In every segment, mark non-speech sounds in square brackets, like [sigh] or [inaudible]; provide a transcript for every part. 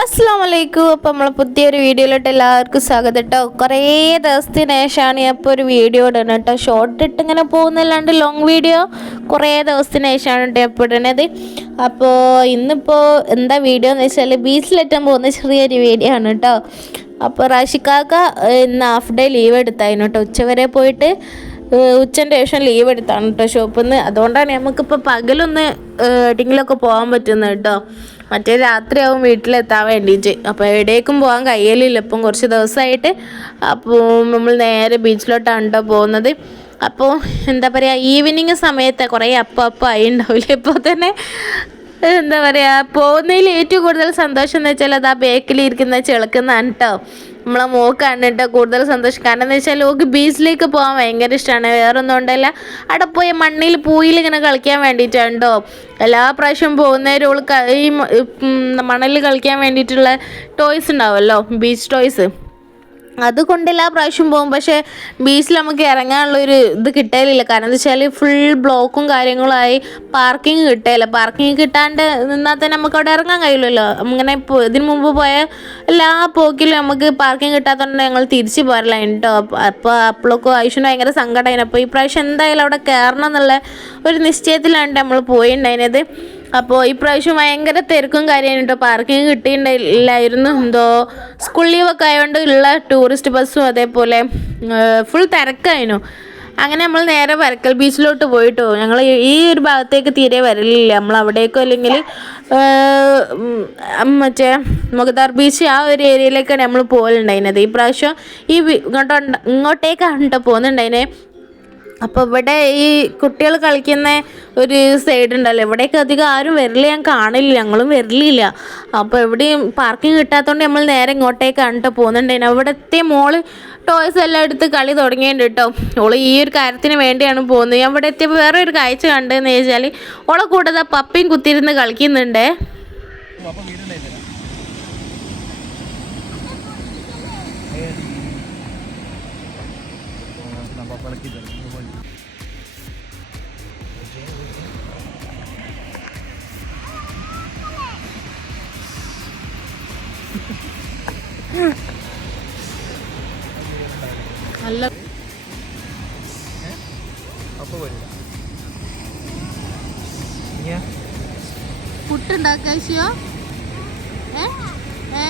അസ്സാം വലൈക്കും അപ്പം നമ്മളെ പുതിയൊരു വീഡിയോയിലോട്ട് എല്ലാവർക്കും സ്വാഗതം കേട്ടോ കുറേ ദിവസത്തിന് ശേഷമാണ് ഞാൻ ഇപ്പോൾ ഒരു വീഡിയോ ഇടുന്നത് കേട്ടോ ഷോർട്ട് ഇട്ട് ഇങ്ങനെ പോകുന്നല്ലാണ്ട് ലോങ് വീഡിയോ കുറേ ദിവസത്തിന് ശേഷമാണ് കേട്ടോ ഇപ്പോൾ ഇടുന്നത്. അപ്പോൾ ഇന്നിപ്പോൾ എന്താ വീഡിയോ എന്ന് വെച്ചാൽ ബീച്ചിലെത്താൻ പോകുന്ന ചെറിയൊരു വീഡിയോ ആണ് കേട്ടോ അപ്പോൾ റാഷിക്കാക്ക ഇന്ന് ഹാഫ് ഡേ ലീവ് എടുത്തായിരുന്നു കേട്ടോ ഉച്ചവരെ പോയിട്ട് ഉച്ചന്റെ ശേഷം ലീവ് എടുത്താണ് കേട്ടോ ഷോപ്പിൽ നിന്ന് അതുകൊണ്ടാണ് നമുക്കിപ്പോൾ പകലൊന്ന് എവിടെയെങ്കിലുമൊക്കെ പോകാൻ പറ്റുന്നത് കേട്ടോ മറ്റേ രാത്രിയാവും വീട്ടിലെത്താൻ വേണ്ടിയിട്ട് അപ്പോൾ എവിടേക്കും പോകാൻ കഴിയലില്ല. ഇപ്പം കുറച്ച് ദിവസമായിട്ട് അപ്പോൾ നമ്മൾ നേരെ ബീച്ചിലോട്ടാണ് കേട്ടോ പോകുന്നത്. അപ്പോൾ എന്താ പറയുക ഈവനിങ് സമയത്ത് കുറേ അപ്പം അപ്പം ആയി ഉണ്ടാവില്ല ഇപ്പോൾ തന്നെ എന്താ പറയുക പോകുന്നതിൽ ഏറ്റവും കൂടുതൽ സന്തോഷം എന്ന് വെച്ചാൽ അത് ആ ബേക്കിൽ ഇരിക്കുന്ന കേട്ടോ നമ്മളെ മോക്കാണ് കേട്ടോ കൂടുതൽ സന്തോഷം. കാരണം എന്ന് വെച്ചാൽ ഓക്ക് ബീച്ചിലേക്ക് പോകാൻ ഭയങ്കര ഇഷ്ടമാണ് വേറെ ഒന്നും ഉണ്ടല്ല അവിടെ പോയി മണ്ണിൽ പൂയിൽ ഇങ്ങനെ കളിക്കാൻ വേണ്ടിയിട്ടാണ് കേട്ടോ എല്ലാ പ്രാവശ്യം പോകുന്നവരും ഓൾ ഈ മണലിൽ കളിക്കാൻ വേണ്ടിയിട്ടുള്ള ടോയ്സ് ഉണ്ടാവുമല്ലോ? ബീച്ച് ടോയ്സ് അതുകൊണ്ട് എല്ലാ പ്രാവശ്യം പോകും. പക്ഷേ ബീച്ചിൽ നമുക്ക് ഇറങ്ങാനുള്ള ഒരു ഇത് കിട്ടലില്ല. കാരണം എന്താ വെച്ചാൽ ഫുൾ ബ്ലോക്കും കാര്യങ്ങളായി പാർക്കിംഗ് കിട്ടേല. പാർക്കിംഗ് കിട്ടാണ്ട് നിന്നാൽ തന്നെ നമുക്ക് അവിടെ ഇറങ്ങാൻ കഴിയില്ലല്ലോ. അങ്ങനെ ഇതിന് മുമ്പ് പോയ എല്ലാ പോക്കിലും നമുക്ക് പാർക്കിംഗ് കിട്ടാത്തതുകൊണ്ട് ഞങ്ങൾ തിരിച്ച് പോരല കേട്ടോ അപ്പോൾ അപ്പോഴൊക്കെ ആയുഷിന് ഭയങ്കര സങ്കടമായിരുന്നു. അപ്പോൾ ഈ പ്രാവശ്യം എന്തായാലും അവിടെ കയറണം എന്നുള്ള ഒരു നിശ്ചയത്തിലാണ് നമ്മൾ പോയിണ്ടായിരുന്നത്. അപ്പോൾ ഈ പ്രാവശ്യം ഭയങ്കര തിരക്കും കാര്യമാണ് കേട്ടോ പാർക്കിംഗ് കിട്ടിയിട്ടില്ലായിരുന്നു. എന്തോ സ്കൂൾ ലീവൊക്കെ ആയതുകൊണ്ട് ഉള്ള ടൂറിസ്റ്റ് ബസ്സും അതേപോലെ ഫുൾ തിരക്കായിരുന്നു അങ്ങനെ നമ്മൾ നേരെ വരക്കൽ ബീച്ചിലോട്ട് പോയിട്ടോ. ഞങ്ങൾ ഈ ഒരു ഭാഗത്തേക്ക് തീരെ വരലില്ല. നമ്മൾ അവിടേക്കോ അല്ലെങ്കിൽ മറ്റേ മുഖദാർ ബീച്ച് ആ ഒരു ഏരിയയിലേക്കാണ് നമ്മൾ പോകലുണ്ടായിരുന്നത്. ഈ പ്രാവശ്യം ഈ ഇങ്ങോട്ടോ ഇങ്ങോട്ടേക്കാണ് കേട്ടോ പോകുന്നുണ്ടായിരുന്നത് അപ്പോൾ ഇവിടെ ഈ കുട്ടികൾ കളിക്കുന്ന ഒരു സൈഡ് ഉണ്ടല്ലോ. ഇവിടേക്ക് അധികം ആരും വരില്ല ഞാൻ കാണില്ല. ഞങ്ങളും വരില്ല അപ്പോൾ എവിടെയും പാർക്കിംഗ് കിട്ടാത്തതുകൊണ്ട് നമ്മൾ നേരെ ഇങ്ങോട്ടേക്കാണ് കേട്ടോ പോകുന്നുണ്ടായിരുന്നു അവിടുത്തെ മോൾ ടോയ്സ് എല്ലാം എടുത്ത് കളി തുടങ്ങിയിട്ടുണ്ട് കേട്ടോ ഓൾ ഈ ഒരു കാര്യത്തിന് വേണ്ടിയാണ് പോകുന്നത്. ഞാൻ ഇവിടെ എത്തിയപ്പോൾ വേറെ ഒരു കാഴ്ച കണ്ടതെന്ന് വെച്ചാൽ ഓളെ കൂടെ പപ്പിയും കുത്തിയിരുന്ന് കളിക്കുന്നുണ്ടേ. നല്ല പുട്ടുണ്ടാക്കാശിയോ ഏ? ഏ?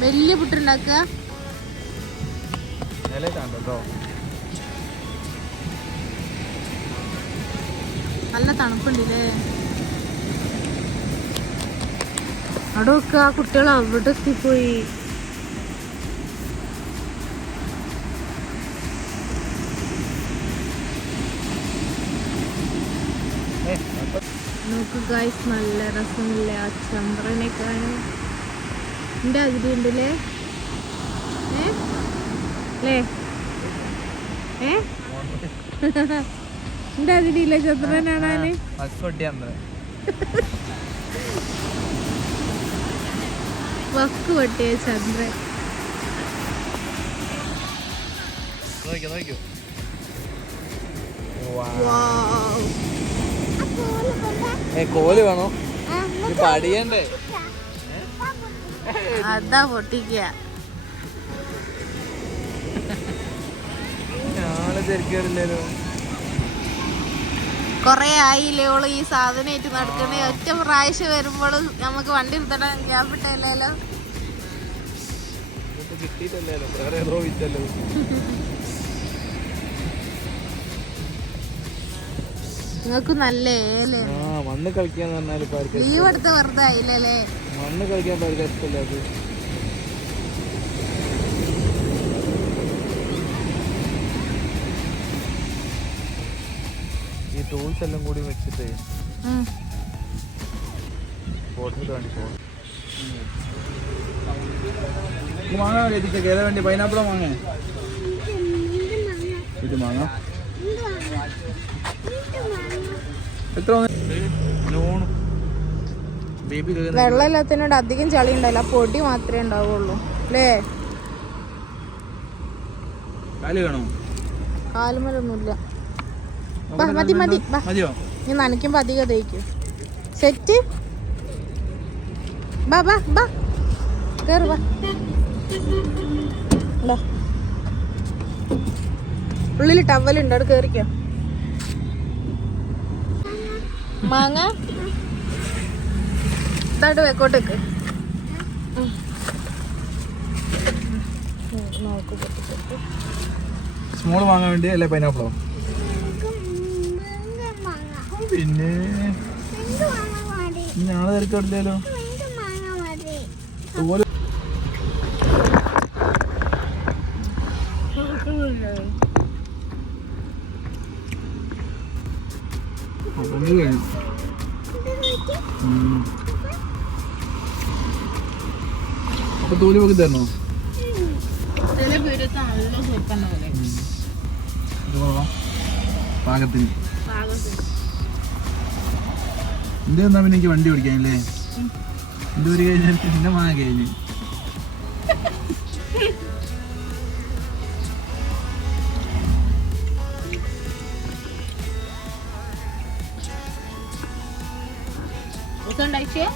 വലിയ പുട്ടുണ്ടാക്കുക നല്ല തണുപ്പുണ്ടല്ലേ? അവിടെ ഒക്കെ ആ കുട്ടികൾ അവിടെ എത്തിപ്പോയി. നോക്ക് ഗൈസ് നല്ല രസമില്ല ആ ചന്ദ്രനെ കാണും എന്റെ അതിരി ഉണ്ടല്ലേ? ഏ? എന്റെ ഏ? എന്റെ അതിരിയില്ല ചന്ദ്രൻ. [laughs] വക്ക് പൊട്ടിയ ചന്ദ്രൻ. കോലി വേണോ? പടിയണ്ടേ? അതാ പൊട്ടിക്കുക. കൊറേ ആയില്ലേ ഓൾ ഈ സാധനമായിട്ട് നടക്കണേ? ഒറ്റ പ്രാവശ്യം വരുമ്പോഴും നമുക്ക് വണ്ടി നിർത്തണം. ഞാൻ ഇട്ടല്ലോ കിട്ടിയിട്ടല്ലോ വേറെ ഏതോ വിറ്റല്ലോ? നിങ്ങൾക്ക് നല്ല ഏലേ. ആ മണ്ണ് കളിക്കാന്ന് പറഞ്ഞാൽ ഇപ്പൊ ആർക്കും ലീവ് എടുത്ത് വെറുതെ മണ്ണ് കളിക്കാൻ ഇഷ്ടമല്ല അത്. ഈ ടൂൾസ് എല്ലാം കൂടി വെച്ചിട്ട് ഫോട്ടോ വേണ്ടി മാങ്ങ ലഭിച്ചേക്ക് ഏതാ വേണ്ടി പൈനാപ്പിളോ മാങ്ങ? ഇത് മാങ്ങ. എത്ര വെള്ളമില്ലാത്തതിനോട് അധികം ചളി ഉണ്ടാവില്ല. പൊടി മാത്രമേ ഉണ്ടാവുള്ളൂ. അല്ലേ? കാലുമലൊന്നുമില്ല മതി മതി നീ നനയ്ക്കുമ്പോ അധികം തേക്കും സെറ്റ്? ബാ ബാ ബാ കേറ് ബാ ഉള്ളിൽ ടവലുണ്ട് അവിടെ കേറിക്കോ. മാങ്ങ? ഇതായിട്ട് വെക്കോട്ടേക്ക് സ്മോൾ വാങ്ങാൻ വേണ്ടി അല്ലേ പൈനാപ്പിളോ പിന്നെ? ഞാളെ തിരക്കില്ലല്ലോ തോലി പോക്കി തരണോ പാകത്തിന്. എന്ത് തന്നാ പിന്നെ എനിക്ക് വണ്ടി ഓടിക്കാനല്ലേ എന്ത് ഒരു കഴിഞ്ഞാൽ എന്റെ കഴിഞ്ഞു. ഉണ്ടായിച്ചേ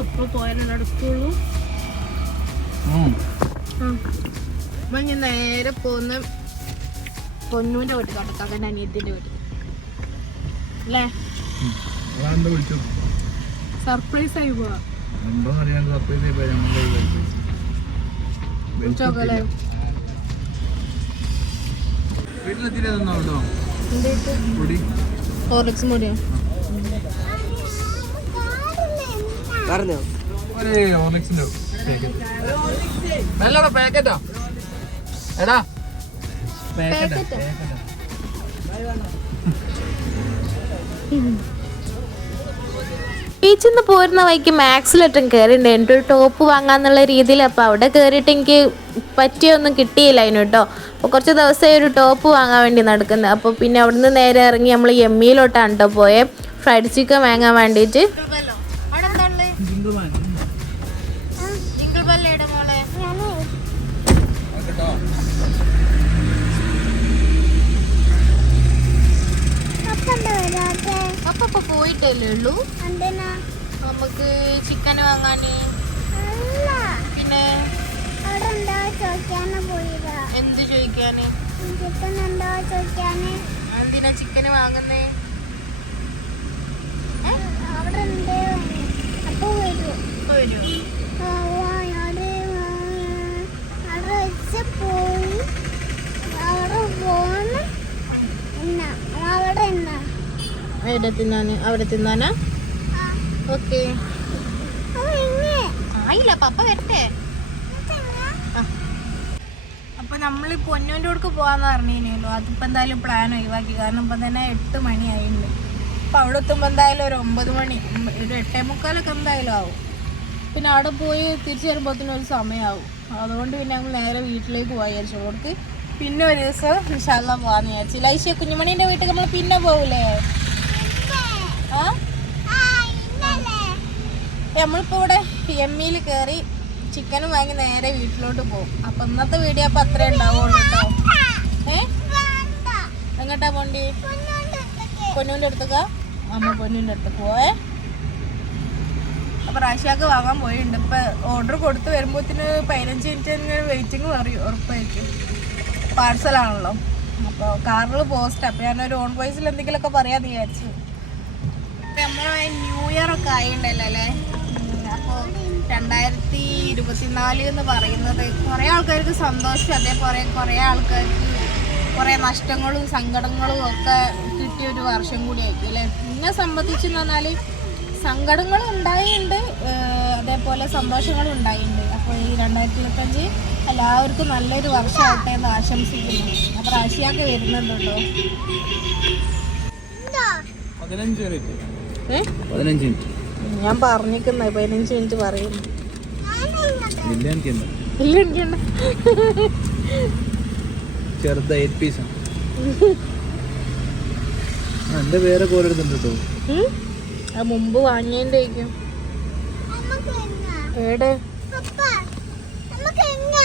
എപ്പോ പോയാലും നടക്കുള്ളൂ. അപ്പൊ ഞാൻ നേരെ പോന്ന് പൊന്നൂന്റെ വീട്ടിൽ കടക്കാക്കന്റെ അനിയത്തിന്റെ വീട്ടിൽ അല്ലേ? സർപ്രൈസ് ആയി പോവാ. എന്തോ അറിയാണ്ട് സർപ്രൈസ് ചെയ്യപ്പോ ഞമ്മളുടെ ഈ വിളിച്ചു. വിളിച്ചോക്കല്ലേ വീട്ടിലെത്തിയില്ലേ തന്നോ കേട്ടോ എന്തേട്ട് പൊടി ഹോർലിക്സ് മുടിയോ ഒരു ഓർലിക്സിന്റെ പാക്കറ്റ് എടാ. ബീച്ചിൽ നിന്ന് പോരുന്ന വഴിക്ക് മാക്സിലറ്റം കയറിയിട്ടുണ്ട് എന്റെ ഒരു ടോപ്പ് വാങ്ങാന്നുള്ള രീതിയിൽ അപ്പോൾ അവിടെ കയറിയിട്ട് എനിക്ക് പറ്റിയൊന്നും കിട്ടിയില്ല അതിന് കേട്ടോ. അപ്പോൾ കുറച്ച് ദിവസമായി ഒരു ടോപ്പ് വാങ്ങാൻ വേണ്ടി നടക്കുന്നത് അപ്പോൾ പിന്നെ അവിടുന്ന് നേരെ ഇറങ്ങി നമ്മൾ എമ്മിയിലോട്ടാണ് കേട്ടോ പോയെ. ഫ്രൈഡ് ചിക്കൻ വാങ്ങാൻ വേണ്ടിയിട്ട്. അപ്പൊ അപ്പൊ പോയിട്ടല്ലേ ഉള്ളൂ? നമുക്ക് ചിക്കൻ വാങ്ങാന്. പിന്നെ? എന്ത് ചോദിക്കാന്? എന്തിനാ ചിക്കന് വാങ്ങുന്നേ? വരൂ. പോയി അവിടെ പോന്ന് അവിടെ എന്നാ എവിടെ തിന്നാന് അവിടെ തിന്നാനാ? ഓക്കെ. ആയില്ല പപ്പ വരട്ടെ. അപ്പൊ നമ്മൾ പൊന്നൂന്റെ കൊടുക്ക് പോവാന്ന് പറഞ്ഞിനല്ലോ അതിപ്പോ എന്തായാലും പ്ലാൻ ഒഴിവാക്കി. കാരണം ഇപ്പൊ തന്നെ എട്ട് മണിയായിട്ടുണ്ട് അപ്പൊ അവിടെ എത്തുമ്പോ എന്തായാലും ഒരു ഒമ്പത് മണി ഒരു എട്ടേ മുക്കാലൊക്കെ എന്തായാലും ആവും. പിന്നെ അവിടെ പോയി തിരിച്ചു വരുമ്പോഴത്തേനും ഒരു സമയമാവും അതുകൊണ്ട് പിന്നെ ഞങ്ങൾ നേരെ വീട്ടിലേക്ക് പോയി വിചാരിച്ചു. കൊടുക്ക് പിന്നെ ഒരു ദിവസം വിശാല പോവാന്ന് വിചാരിച്ചു. ലൈശ കുഞ്ഞുമണീന്റെ വീട്ടിൽ നമ്മൾ പിന്നെ പോകൂലേ ആ നമ്മളിപ്പോ ഇവിടെ പി എം ഇയിൽ കയറി ചിക്കനും വാങ്ങി നേരെ വീട്ടിലോട്ട് പോകും. അപ്പൊ ഇന്നത്തെ വീഡിയോ അപ്പൊ അത്രേ ഉണ്ടാവുള്ളൂ കേട്ടോ ഏ? എങ്ങോട്ടാ പോണ്ടി? പൊന്നൂന്റെ അടുത്തേക്ക? അമ്മ പൊന്നൂന്റെ അടുത്തേക്ക് പോവേ. അപ്പൊ റാഷിയാക്ക് വാങ്ങാൻ പോയിട്ടുണ്ട്. ഇപ്പൊ ഓർഡർ കൊടുത്ത് വരുമ്പോത്തിന് പതിനഞ്ച് മിനിറ്റ് വെയിറ്റിംഗ് പറയും ഉറപ്പായിരിക്കും പാഴ്സലാണല്ലോ അപ്പോൾ കാറിൽ പോസ്റ്റ്. അപ്പോൾ ഞാനൊരു ഓൺ വോയിസിൽ എന്തെങ്കിലുമൊക്കെ പറയാമെന്ന് വിചാരിച്ചു. നമ്മളെ ന്യൂ ഇയർ ഒക്കെ ആയിണ്ടല്ലോ അല്ലേ? രണ്ടായിരത്തി ഇരുപത്തിനാല് എന്ന് പറയുന്നത് കുറേ ആൾക്കാർക്ക് സന്തോഷം അതേപോലെ കുറേ ആൾക്കാർക്ക് കുറേ നഷ്ടങ്ങളും സങ്കടങ്ങളും ഒക്കെ കിട്ടിയ ഒരു വർഷം കൂടി ആയിരിക്കും അല്ലേ എന്നെ സംബന്ധിച്ച് പറഞ്ഞാൽ സങ്കടങ്ങളും ഉണ്ടായിട്ടുണ്ട് അതേപോലെ സന്തോഷങ്ങളും ഉണ്ടായിട്ടുണ്ട് അപ്പോൾ ഈ രണ്ടായിരത്തി ഇരുപത്തഞ്ച് എല്ലാവർക്കും നല്ലൊരു വർഷമാകട്ടെ എന്ന് ആശംസിക്കുന്നു. അപ്പോൾ ആശയൊക്കെ വരുന്നുണ്ടോ പതിനഞ്ച് മിനിറ്റ് പതിനഞ്ച് മിനിറ്റ്. ഞാൻ പറഞ്ഞിരിക്കുന്നത് പതിനഞ്ച് മിനിറ്റ് പറയും. ഇല്ല എനിക്കുണ്ട് ചെറുത എയ്റ്റ് പീസ് എന്റെ പേരെ കോരെടുത്തുണ്ട് കേട്ടോ. അത് മുമ്പ് വാങ്ങിയതിന്റെ ആയിരിക്കും നമുക്ക് എന്നാ ഏടെ പപ്പ നമുക്ക് എന്നാ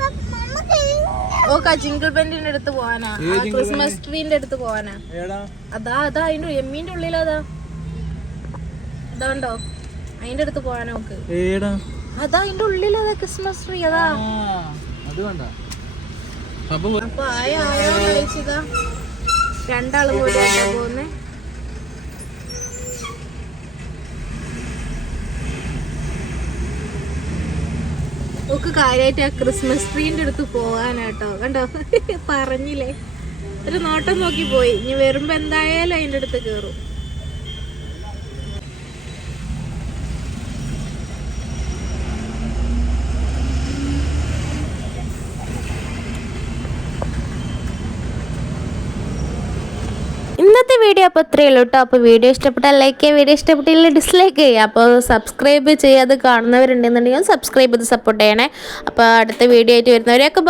നമുക്ക് എന്നാ ഓക്കെ ജിങ്കിൾ ബെൻഡിന്റെ അടുത്ത് പോവാനാ ക്രിസ്മസ് ട്രീന്റെ അടുത്ത് പോവാനാ. ഏടാ. അതാ അതാ അതിന്റെ എമ്മീന്റെ ഉള്ളിലതാ ഇതാണ്ടോ അതിന്റെ അടുത്ത് പോവാൻ നോക്ക് ഏടാ? അതാ അതിന്റെ ഉള്ളിൽ അതാ ക്രിസ്മസ് ട്രീ അതാ. അത് വേണ്ട. അപ്പൊ ആയ ആയോ കളിച്ചതാ രണ്ടാളും കൂടി പോകുന്നേ. ഒക്കെ കാര്യമായിട്ട് ആ ക്രിസ്മസ് ട്രീന്റെ അടുത്ത് പോകാനാട്ടോ കണ്ടോ? [laughs] പറഞ്ഞില്ലേ? ഒരു നോട്ടം നോക്കി പോയി. ഇനി വരുമ്പോ എന്തായാലും അതിന്റെ അടുത്ത് കേറും ഇന്നത്തെ വീഡിയോ അപ്പോൾ ഇത്രയേ ഉള്ളൂ കേട്ടോ അപ്പോൾ വീഡിയോ ഇഷ്ടപ്പെട്ടാൽ ലൈക്ക് ചെയ്യുക വീഡിയോ ഇഷ്ടപ്പെട്ടില്ല ഡിസ്ലൈക്ക് ചെയ്യുക. അപ്പോൾ സബ്സ്ക്രൈബ് ചെയ്യാതെ കാണുന്നവരുണ്ടെന്നുണ്ടെങ്കിൽ സബ്സ്ക്രൈബ് ചെയ്ത് സപ്പോർട്ട് ചെയ്യണേ. അപ്പോൾ അടുത്ത വീഡിയോ ആയിട്ട് വരുന്നവരെയൊക്കെ.